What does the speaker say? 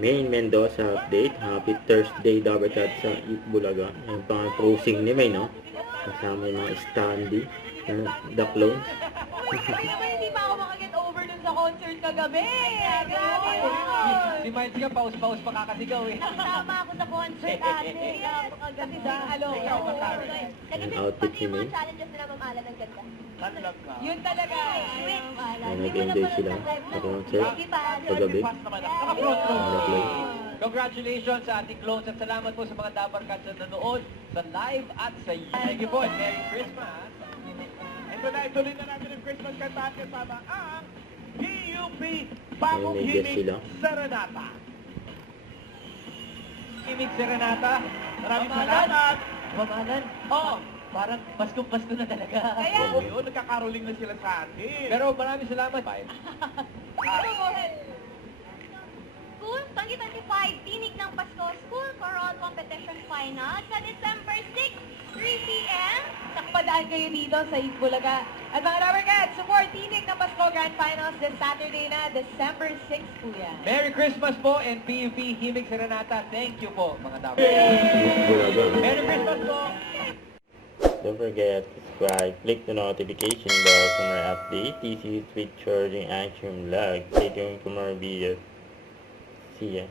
Main Mendoza update. Happy Thursday, Dabarkat sa Bulaga. Yung pang cruising ni May, no? Kasama yung mga standee. The clones. Hindi pa ako makaget over dun sa concert kagabi. Grabe yun. Si Miles ka, paus-paus pa kakasigaw eh. Nakasama ako sa concert ate. Napakaganda. Yung outfit ni May. Challenges nila mamala ng ganda. Tanlap ka. Yun talaga. Nag-enjoy sila sa concert. Kagabi. Naka-front row. Naka-live. Congratulations sa ating clones at salamat po sa mga Dabarkats na nanood sa live at sa YouTube. Thank you po and Merry Christmas. Ito na, ituloy na natin ang Christmas kantahan kasama ang PUP Bagong May guest Himig sila. Serenata. Himig Serenata. Maraming Pamalan. salamat. Pamalan? Oo. Parang Pasko na talaga. Kaya, Oo, yun, nagkakaroling na sila sa atin. Pero maraming salamat. School 2025, Tinig ng Pasko School for All Competition Finals sa December 6, 3 p.m. Nakpadaan kayo dito sa East Bulaga. At mga Dabarkats, support Tinig ng Pasko Grand Finals this Saturday na, December 6 po yan. Merry Christmas po and PUP Himig Serenata. Thank you po mga East Bulaga. Merry Christmas po. Don't forget to subscribe, click the notification bell for more updates. This is with Charging Action Vlog. Stay tuned for more videos. See ya.